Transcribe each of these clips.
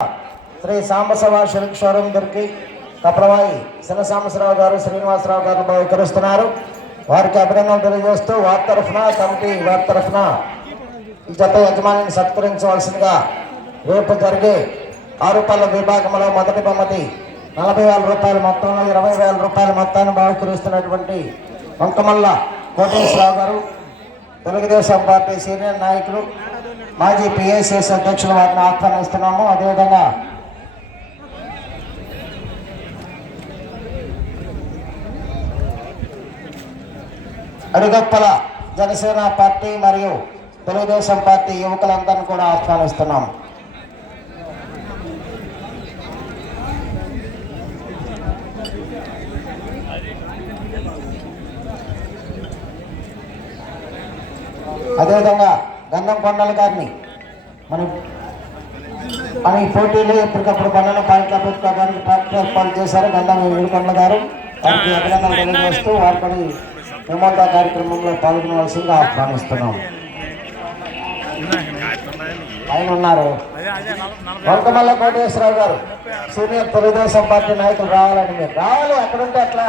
Shri Sambasiva silk గారికి దొరికి కప్రవాయి శన గారు శ్రీనివాసరావు గారు బహుకరిస్తున్నారు. వారికి అభినందనలు తెలియజేస్తూ వారి తరఫున కమిటీ వారి తరఫున ఈ జత యజమానిని సత్కరించవలసిందిగా రేపు జరిగే ఆరుపల్ల విభాగంలో మొదటి బహుమతి నలభై వేల రూపాయల మొత్తంలో ఇరవై వేల రూపాయల మొత్తాన్ని బహుకరిస్తున్నటువంటి వంకమల్ల కోటేశ్వరరావు గారు. తెలుగుదేశం పార్టీ సీనియర్ నాయకులు మాజీ పిఎస్ఎస్ అధ్యక్షులు వారిని ఆహ్వానిస్తున్నాము. అదేవిధంగా అడుగప్పల జనసేన పార్టీ మరియు తెలుగుదేశం పార్టీ యువకులందరినీ కూడా ఆహ్వానిస్తున్నాం. అదేవిధంగా గంధం కొండల గారిని. మనం మన ఈ పోటీలు ఎప్పటికప్పుడు బండ్లను పాయింట్ల పెట్టుకోవడానికి పార్టీ ఏర్పాటు చేశారు. గంధం ఏడుకొండల గారు. వారికి అభినందనలు తెలియజేస్తూ వారి విమోద కార్యక్రమంలో పాల్గొనవలసిందిగా ఆహ్వానిస్తున్నాం. ఆయన ఉన్నారు. వంకమల్ల కోటేశ్వరరావు గారు సీనియర్ తెలుగుదేశం పార్టీ నాయకులు రావాలని మీరు. రావాలి అక్కడుంటే అట్లా.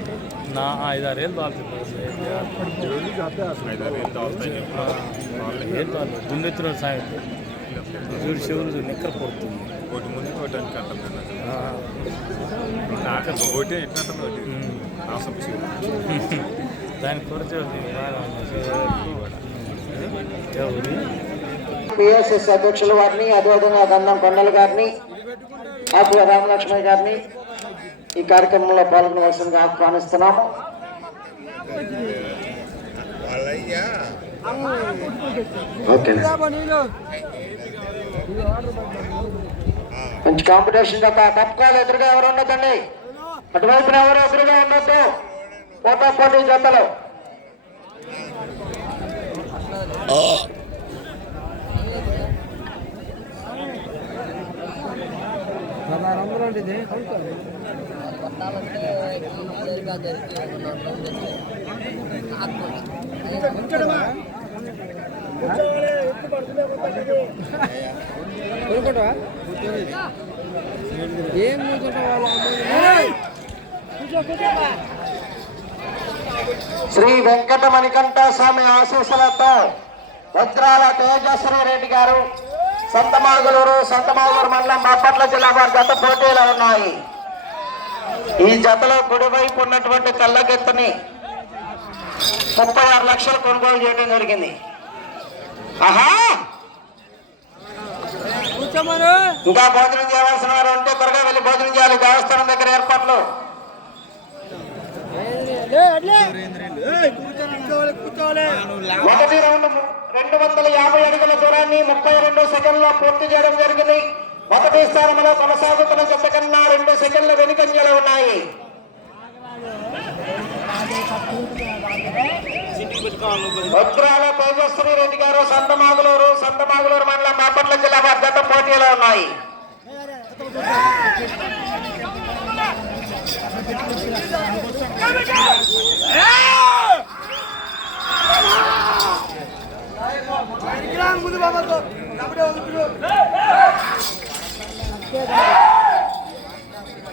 నా ఐదారేళ్ళు తాగుతుంది ఏం తాగు దున్నెత్తున సాయంత్రం చూడు శివుడు నిక్కర పడుతుంది ఒకటి ముందు ఒకటి వెనక ఒకటి ఎట్లా అంటాం ఒకటి దానికి కొరత పిఎస్ఎస్ అధ్యక్షులు వారిని అదేవిధంగా గంధం కొండల గారిని ఆకుల రామలక్ష్మి గారిని ఈ కార్యక్రమంలో పాల్గొనవలసిందిగా ఆహ్వానిస్తున్నాము. మంచి కాంపిటీషన్ యొక్క తప్పుకోవాలి ఎదురుగా ఎవరు ఉండదండి అటువైపున ఎవరు ఎదురుగా ఉండొద్దు? పోటా పోటీ జతలు. ఏం శ్రీ వెంకట మణికంఠ స్వామి ఆశీస్సులతో వజ్రాల తేజశ్రీ రెడ్డి గారు సంతమాగులూరు సంతమాగులూరు మండలం బాపట్ల జిల్లా వారి గత పోటీలో ఉన్నాయి. ఈ జతలో కుడివైపు ఉన్నటువంటి తెల్లగెత్తుని ముప్పై ఆరు లక్షలు కొనుగోలు చేయడం జరిగింది. ఆహా! ఇంకా భోజనం చేయవలసిన వారు ఉంటే త్వరగా వెళ్ళి భోజనం చేయాలి. దేవస్థానం దగ్గర ఏర్పాట్లు. మొదటి రౌండ్ రెండు వందల యాభై అడుగుల దూరాన్ని ముప్పై రెండు సెకండ్లో పూర్తి చేయడం జరిగింది. మొదటి స్థానంలో కొనసాగుతున్న జత కన్నా రెండు సెకండ్ల వెనుకంజలు ఉన్నాయి. వజ్రాల తేజస్వి రెడ్డి గారు సంతమాగులూరు సంతమాగులూరు మండలం బాపట్ల జిల్లా వారి జత పోటీలో ఉన్నాయి.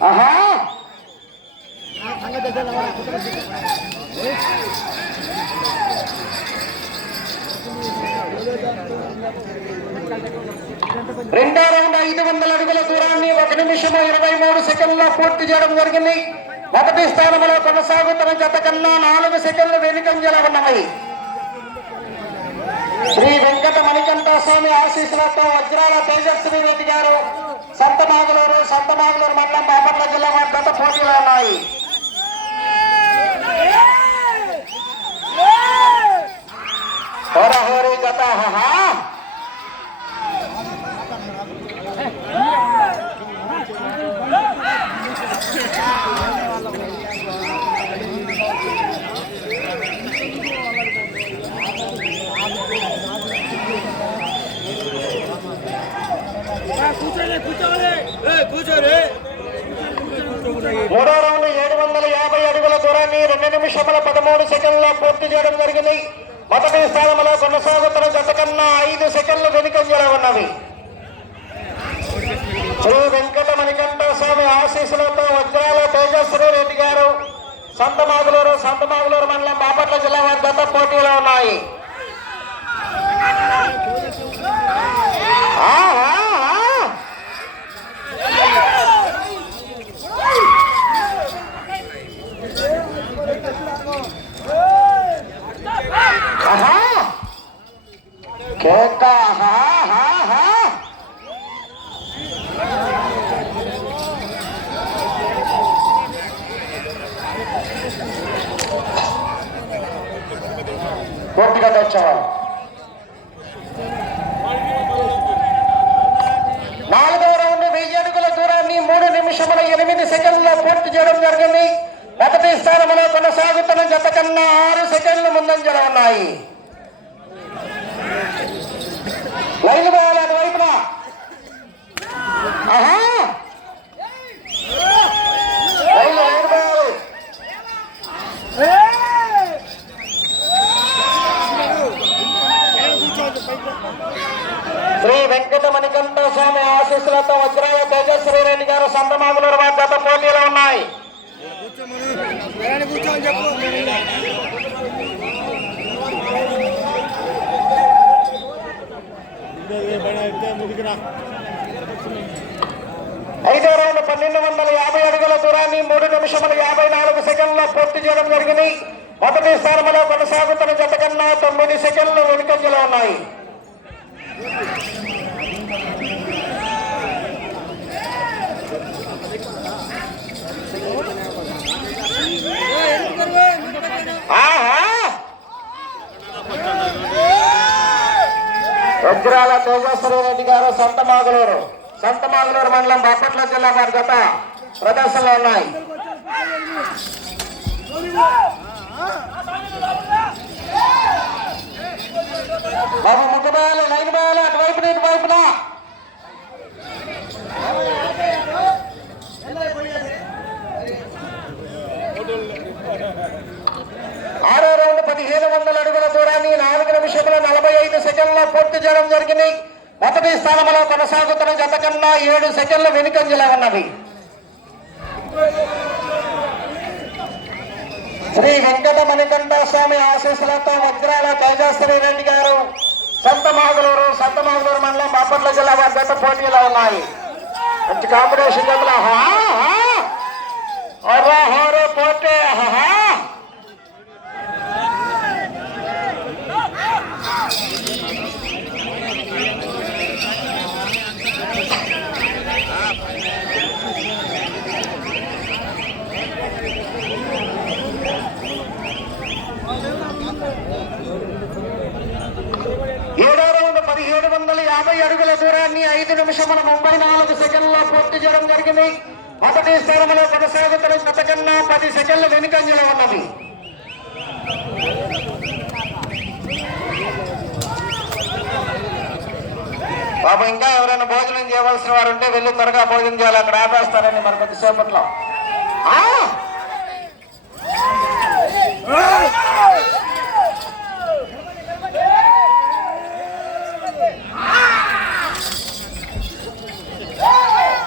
ఆహా! రెండో రౌండ్ ఐదు వందల అడుగుల దూరాన్ని ఒక నిమిషం ఇరవై మూడు సెకండ్లో పూర్తి చేయడం జరిగింది. మొదటి స్థానంలో కొనసాగుతున్న జత కన్నా నాలుగు సెకండ్లు వెనుకంజల ఉన్నాయి శ్రీ వెంకట మణికంఠ స్వామి ఆశీస్సులతో వజ్రాల తేజస్వి రెడ్డి గారు సంతనాగులూరు సంతనాగులూరు మండలం బాపట్ల జిల్లా వారి గత పోటీలో ఉన్నాయి. హోరహోరీ గత మూడో రౌండ్ ఏడు వందల యాభై అడుగుల దూరాన్ని రెండు నిమిషముల పదమూడు సెకండ్ల పూర్తి చేయడం జరిగింది. మొదటి స్థానంలో కొనసాగుతున్న జత కన్నా ఐదు సెకండ్లు వెనుకంజలో ఉన్నవి. శ్రీ వెంకట మణికంఠ స్వామి ఆశీస్సులతో వజ్రాల తేజస్వరి రెడ్డి గారు సంతమాగులూరు సంతమాగులూరు మండలం బాపట్ల జిల్లా వారి జత పోటీలో ఉన్నాయి. ఆహా కేక హా హా. ఆహా పూర్తిగా తెచ్చేవాళ్ళు నాలుగవ రౌండ్ వెయ్యి అడుగుల దూరాన్ని మూడు నిమిషముల ఎనిమిది సెకండ్లో పూర్తి చేయడం జరిగింది. మొదటి స్థానంలో కొనసాగుతున్న జత కన్నా ఆరు సెకండ్లు ముందంజలో ఉన్నాయి. లైన్ పోవాలి అటువైపున ఆహా. శ్రీ వెంకట మణికంఠ స్వామి ఆశీస్సులతో వజ్రాయ తేజస్వరి రెడ్డి గారు సంతమాగులూరు వారి జత పోటీలో ఉన్నాయి. ఐదో రౌండ్ పన్నెండు వందల యాభై అడుగుల దూరాన్ని మూడు నిమిషముల యాభై నాలుగు సెకండ్ల పూర్తి చేయడం జరిగింది మొదటి స్థానంలో కొనసాగుతున్న జత కన్నా తొమ్మిది సెకండ్లు వెనుకంజలో ఉన్నాయి ఆహా! వజ్రాల తేజస్వరి రెడ్డి గారు సొంత మాగులూరు. సొంత మాగులూరు మండలం బాపట్ల జిల్లా వారి గత ప్రదర్శనలు ఉన్నాయి. బాబు ముగ్గు బాయాలి లైన్ బాయాలి అటువైపు ఇటు ఆరో రౌండ్ పదిహేను వందల అడుగుల దూరాన్ని నాలుగు నిమిషముల నలభై ఐదు సెకండ్ల పూర్తి చేయడం జరిగింది. మొదటి స్థానంలో కొనసాగుతున్న జత కన్నా ఏడు సెకండ్లు వెనుకంజలో ఉన్నవి. శ్రీ వెంకట మణికంఠ స్వామి ఆశీస్సులతో వజ్రాల తేజాశ్రీ రెడ్డి గారు సంత మాగులూరు సంత మాగులూరు మండలం బాపట్ల జిల్లా వారి జత పోటీలో ఉన్నాయి. మంచి కాంబినేషన్ జతలు. ఆహా, ఆహా. ఏడో రౌండ్ పదిహేడు వందల యాభై అడుగుల దూరాన్ని ఐదు నిమిషముల ముప్పై నాలుగు సెకండ్లో పూర్తి చేయడం జరిగింది. మొదటి స్థానంలో కొనసాగుతున్న గత కన్నా పది సెకండ్ల వెనుకంజలో ఉన్నది బాబు ఇంకా ఎవరైనా భోజనం చేయవలసిన వారు ఉంటే వెళ్ళి త్వరగా భోజనం చేయాలి. అక్కడ ఆపేస్తారని మరి కొద్దిసేపట్లో ఆ! ఆహా, ఆహా, ఆహా.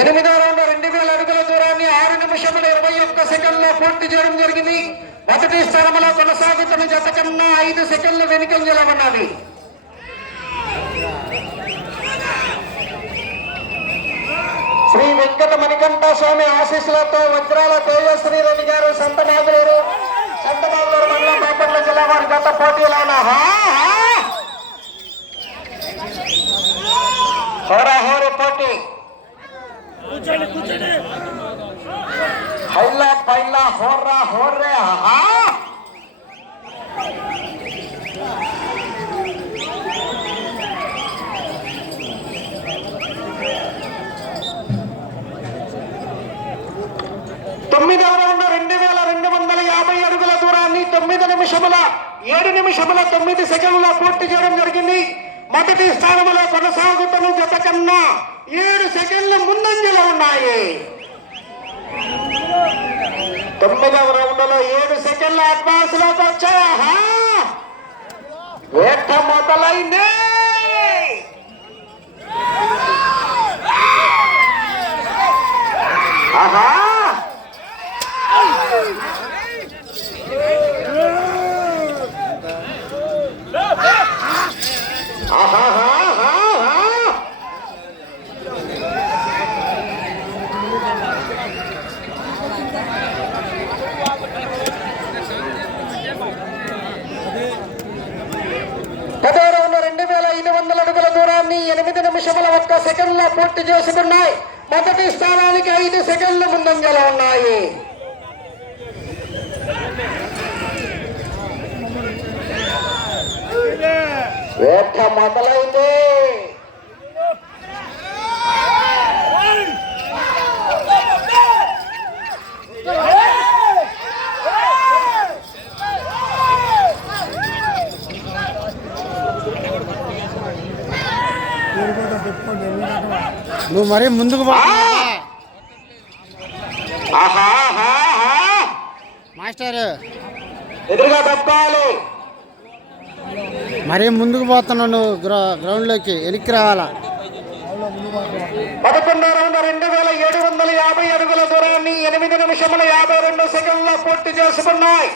ఎనిమిదో రౌండ్ రెండు వేల అడుగుల దూరాన్ని ఆరు నిమిషముల ఇరవై ఒక్క సెకండ్లో పూర్తి చేయడం జరిగింది. మొదటి స్థానంలో కొనసాగుతున్న జత కన్నా ఐదు సెకండ్లు వెనుకలు ఉన్నది. వెంకట మణికంఠ స్వామి ఆశీస్సులతో వజ్రాల తేజశ్రీ రెడ్డి గారు సంత నాగులేరు సంత నాగులేరు మండలం బాపట్ల జిల్లా వారి గత పోటీలో ఉన్న హా, హా. హోరాహోరు పోటీ. హైలా పైలా హోర్రా హోర్రే హా. తొమ్మిది రౌండ్ రెండు వేల రెండు వందల యాభై అడుగుల దూరాన్ని తొమ్మిది నిమిషముల ఏడు నిమిషముల తొమ్మిది సెకండ్ల పూర్తి చేయడం జరిగింది. మొదటి స్థానంలో కొనసాగుతున్న జత కన్నా ఏడు సెకండ్ల ముందంజలో ఉన్నాయి. తొమ్మిదవ రౌండ్లో ఏడు సెకండ్ల అడ్వాన్స్లోకి వచ్చాయా. మొదలైంది. ఆహా! ఎనిమిది నిమిషముల ఒక్క సెకండ్ల పూర్తి చేసుకున్నాయి. మొదటి స్థానానికి ఐదు సెకండ్లు ముందంజలో ఉన్నాయి. వేట మొదలైంది నువ్వు మరీ ముందుకు. మాస్టర్. ఎదురుగా తప్పాలి మరీ ముందుకు పోతున్నావు నువ్వు గ్రౌండ్లోకి వెనక్కి రావాలా? రౌండ్ రెండు వేల ఏడు వందల యాభై అడుగుల దూరాన్ని ఎనిమిది నిమిషముల యాభై రెండు సెకండ్ల పూర్తి చేసుకున్నాయి.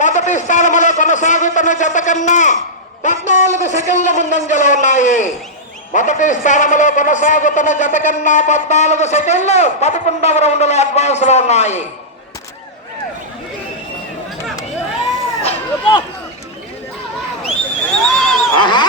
మొదటి స్థానంలో కొనసాగుతున్న జత కన్నా పద్నాలుగు సెకండ్ల ముందంజలో ఉన్నాయి. మొదటి స్థానంలో కొనసాగుతున్న జత కన్నా పద్నాలుగు సెకండ్లు పదకొండవ రౌండ్లో అడ్వాన్స్లో ఉన్నాయి. ఆహా!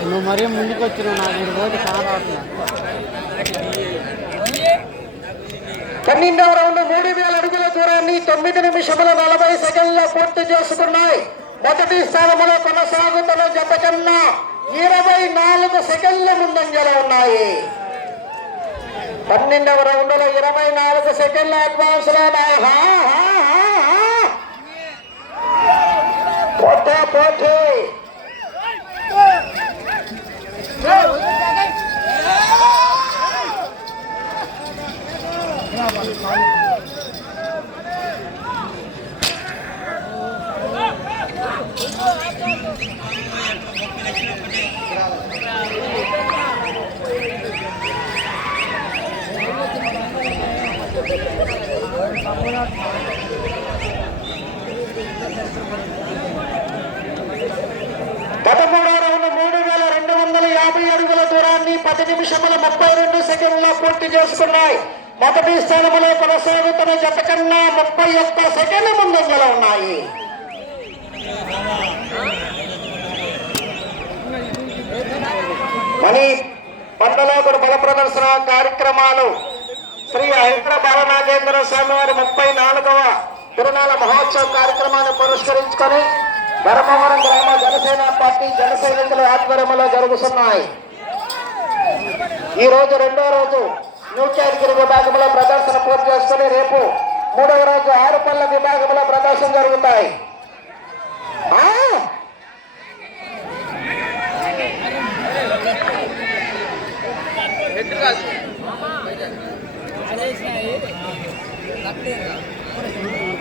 నువ్వు మరీ ముందుకు వచ్చినావు నాకు ఈ రోజు కారాట్లా పన్నెండవ రౌండ్ మూడు వేల అడుగుల దూరాన్ని తొమ్మిది నిమిషముల నలభై సెకండ్ల పూర్తి చేసుకున్నాయి. మొదటి స్థానంలో కొనసాగుతున్న జత కన్నా ఇరవై నాలుగు సెకండ్ల ముందంజలో ఉన్నాయి. పన్నెండవ రౌండ్లో ఇరవై నాలుగు సెకండ్ల అడ్వాన్స్లో పోటీ హా. పోతే పోతే పదమూడవ రౌండ్ మూడు వేల రెండు వందల యాభై అడుగుల దూరాన్ని పది నిమిషముల ముప్పై రెండు సెకండ్ల పూర్తి చేసుకున్నాయి. మొదటి స్థానంలో కొనసాగుతున్న జత కన్నా ముప్పై ఒక్క సెకండ్ల ముందంజలో ఉన్నాయి. మరి పంటలో బల ప్రదర్శన కార్యక్రమాలు. శ్రీ హైదరాబాద్ నాగేంద్ర స్వామి వారి ముప్పై నాలుగవ తిరునాల మహోత్సవ కార్యక్రమాన్ని పురస్కరించుకొని ధర్మవరం గ్రామ జనసేన పార్టీ జనసైనికుల ఆధ్వర్యంలో జరుగుతున్నాయి. ఈ రోజు రెండో రోజు న్యూ కేటగిరీ విభాగంలో ప్రదర్శన పూర్తి చేసుకుని రేపు మూడవ రోజు ఆరుపల్ల విభాగంలో ప్రదర్శన జరుగుతాయి.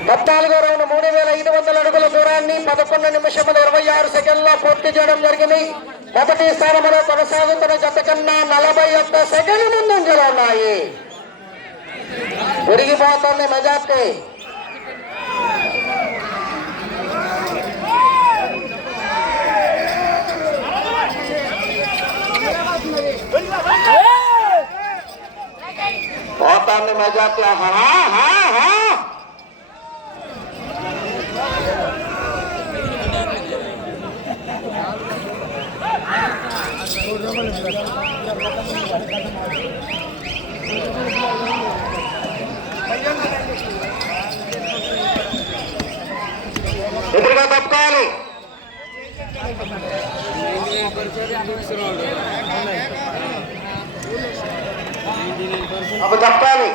పద్నాలుగో రౌండ్ మూడు వేల ఐదు వందల అడుగుల దూరాన్ని పదకొండు నిమిషముల ఇరవై ఆరు సెకండ్లో పూర్తి చేయడం జరిగింది. మొదటి స్థానంలో కొనసాగుతున్న జత కన్నా నలభై ఒక్క సెకండ్ ముందంజలో ఉన్నాయి. విరిగిపోతుంది మెజార్టీ. పోతాంది మెజార్టీ. ఆహా, ఆహా, ఆహా. ఎదురుగా తప్పుకోవాలి. అప్పుడు తప్పాలి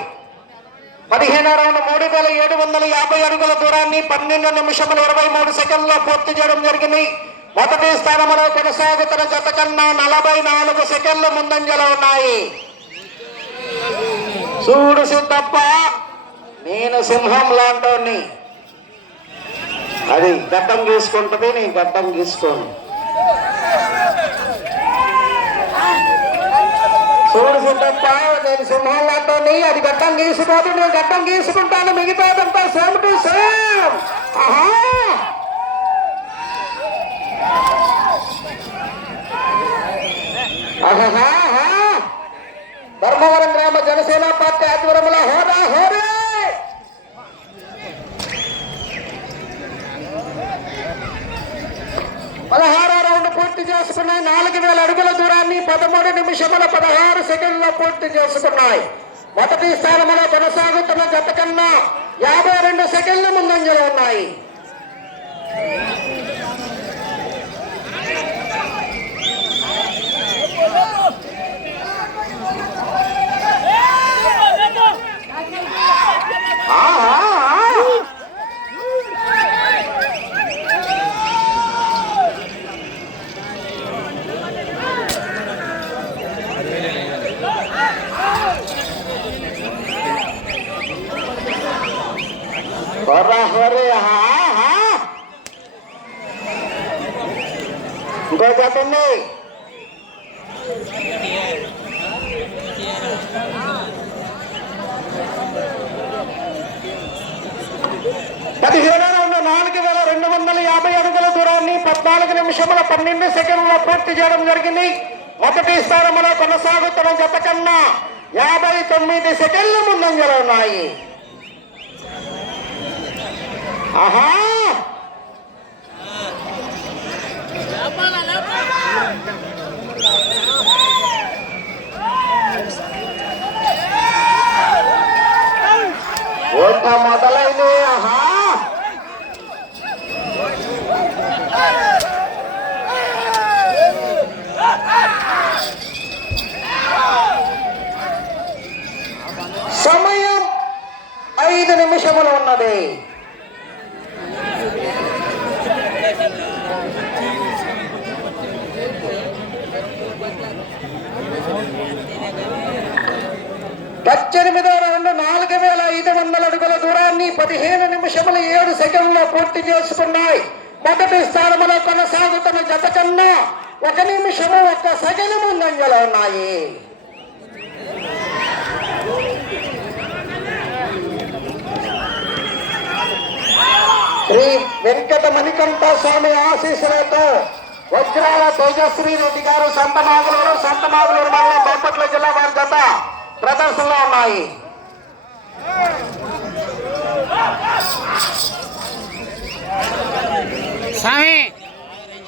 పదిహేను రౌండ్ మూడు వేల ఏడు వందల యాభై అడుగుల దూరాన్ని పన్నెండు నిమిషముల ఇరవై మూడు సెకండ్లో పూర్తి చేయడం జరిగింది. మొదటి స్థానంలో కొనసాగుతున్న జత కన్నా నలభై నాలుగు సెకండ్లు ముందంజలో ఉన్నాయి. చూడు సిద్ధప్ప నేను సింహం లాంటోని అది గడ్డం గీసుకుంటుంది నీ గడ్డం గీసుకోను. చూడు సిద్ధప్ప నేను సింహం లాంటోని అది గడ్డం గీసుకోదు నేను గడ్డం గీసుకుంటాను మిగతాదంతా సేమ్ టు సేమ్. ఆహా! ధర్మవరం గ్రామ జనసేన పార్టీ ఆధ్వర్యంలో హోదా హోరే పదహారో రౌండ్ పూర్తి చేసుకున్నాయి. నాలుగు వేల అడుగుల దూరాన్ని పదమూడు నిమిషముల పదహారు సెకండ్లో పూర్తి చేసుకున్నాయి. మొదటి స్థానంలో కొనసాగుతున్న గత కన్నా యాభై రెండు సెకండ్లు ముందంజలో ఉన్నాయి. ఆ, ఆ, ఆ. హోరా హోరే ఆహా, ఆహా. ఇంకో జత ఉంది పదిహేను రౌండ్ నాలుగు వేల రెండు వందల యాభై అడుగుల దూరాన్ని పద్నాలుగు నిమిషముల పన్నెండు సెకండ్ల పూర్తి చేయడం జరిగింది. మొదటి స్థానంలో కొనసాగుతున్న జత కన్నా యాభై తొమ్మిది సెకండ్లు ముందంజలో ఉన్నాయి. ఆహా మొదలైంది ఆహా సమయం ఐదు నిమిషములు ఉన్నది పద్దెనిమిదో రౌండ్ నాలుగు వేల ఐదు వందల అడుగుల దూరాన్ని పదిహేను నిమిషముల ఏడు సెకండ్లో పూర్తి చేసుకున్నాయి మొదటి స్థానంలో కొనసాగుతున్న జత కన్నా ఒక నిమిషము ఒక సెకండ్ ముందంజలో ఉన్నాయి శ్రీ వెంకట మణికంఠ స్వామి ఆశీస్సులతో వజ్రాల తేజశ్రీ రెడ్డి గారు సంతమాగులూరు సంతమాగులూరు మండలం బాపట్ల జిల్లా వారి జత ప్రదర్శనలో ఉన్నాయి స్వామి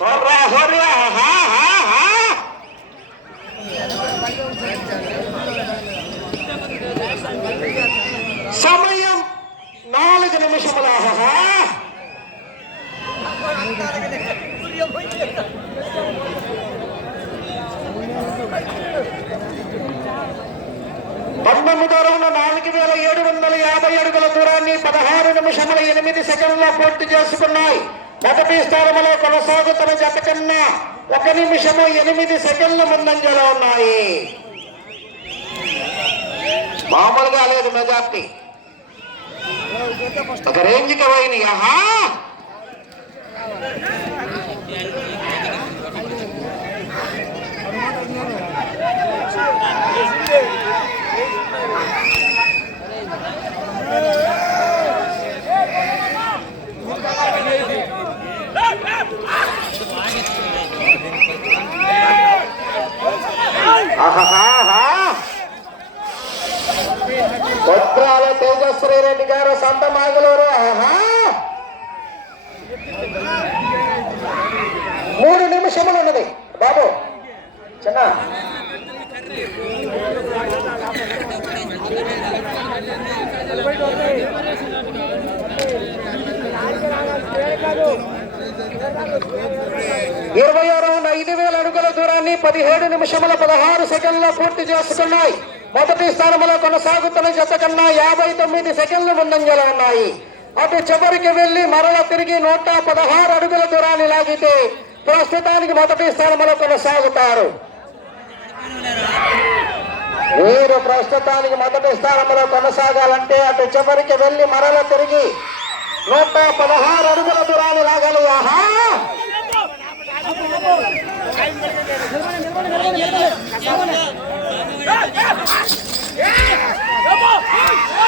హోర్రా, హోర్రా, హా, హా, హా. సమయం నాలుగు నిమిషముల ఆహా. పంతొమ్మిదో రౌండ్ నాలుగు వేల ఏడు వందల యాభై అడుగుల దూరాన్ని పదహారు నిమిషముల ఎనిమిది సెకండ్లో పూర్తి చేసుకున్నాయి. మొదటి స్థానంలో కొనసాగుతున్న జత కన్నా ఒక నిమిషము ఎనిమిది సెకండ్ల ముందంజలో ఉన్నాయి. మామూలుగా లేదు మెజార్టీ. ఒక రేంజ్కి పోయినాయి? ఆహా వజ్రాల తేజశ్రీ రెడ్డి గారు సంత మాగులూరు. ఆహా. మూడు ఉన్నది బాబు చిన్న. ఇరవై రౌండ్ ఐదు వేల అడుగుల దూరాన్ని పదిహేడు నిమిషముల పదహారు సెకండ్లో పూర్తి చేసుకున్నాయి. మొదటి స్థానంలో కొనసాగుతున్న జత కన్నా యాభై తొమ్మిది సెకండ్లు ముందంజలో ఉన్నాయి. అటు చివరికి వెళ్ళి మరల తిరిగి నూట పదహారు అడుగుల దూరాన్ని లాగితే ప్రస్తుతానికి మొదటి స్థానంలో కొనసాగుతారు. మీరు ప్రస్తుతానికి మొదటి స్థానంలో కొనసాగాలంటే అటు చివరికి వెళ్ళి మరల తిరిగి నూట పదహారు అడుగుల దూరాన్ని లాగాలి. ఆహా!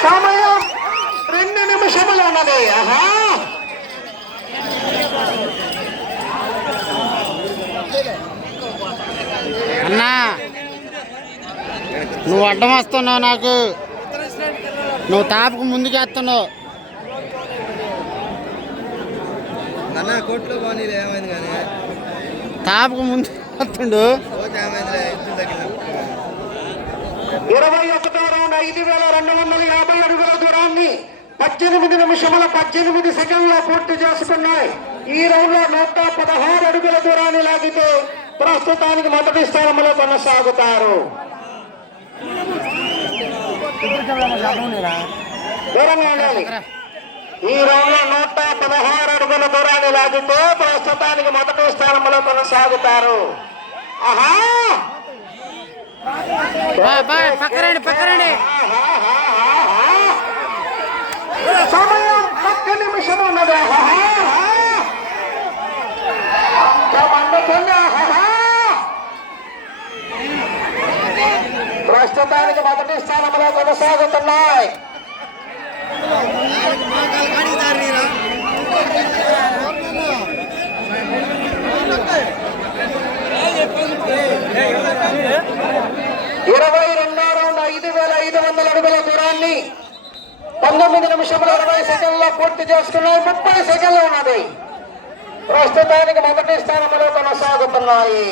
సమయం రెండు నిమిషములు ఉన్నది. ఆహా! అన్నా నువ్వు అడ్డం వస్తున్నావు నాకు. నువ్వు తాపకు ముందుకేస్తున్నావు. అన్న కోట్లో పోనీలే ఏమైంది కానీ? తాపకు ముందు వస్తుండు. ఇరవై ఒకటో రౌండ్ ఐదు వేల రెండు వందల యాభై అడుగుల దూరాన్ని పద్దెనిమిది నిమిషముల పద్దెనిమిది సెకండ్ల పూర్తి చేసుకున్నాయి. ఈ రౌండ్లో నూట పదహారు అడుగుల దూరాన్ని లాగితే ప్రస్తుతానికి మొదటి స్థానంలో కొనసాగుతారు. ఈ రౌండ్లో నూట పదహారు అడుగుల దూరాన్ని లాగితే ప్రస్తుతానికి మొదటి స్థానంలో కొనసాగుతారు. ఆహా! పక్కరండి పక్కరండి. సమయం ఒక్క నిమిషం ఉన్నది. మండుతుంది ప్రస్తుతానికి మొదటి స్థానంలో కొనసాగుతున్నాయి. ఇరవై రెండో రౌండ్ ఐదు వేల ఐదు వందల అడుగుల దూరాన్ని పంతొమ్మిది నిమిషముల ఇరవై సెకండ్లో పూర్తి చేసుకున్నాయి. ముప్పై సెకండ్లు ఉన్నది. ప్రస్తుతానికి మొదటి స్థానంలో కొనసాగుతున్నాయి.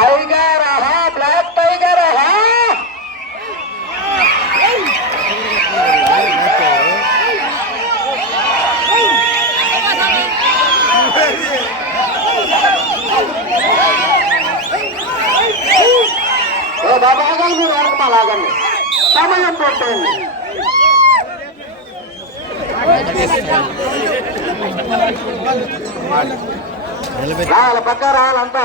టైగర్ ఆహా బ్లాక్ టైగర్ ఆహా. ఏ బాబా ఆగండి మీరు లాగండి సమయం పెట్టండి వాళ్ళ పక్క రావాలంతా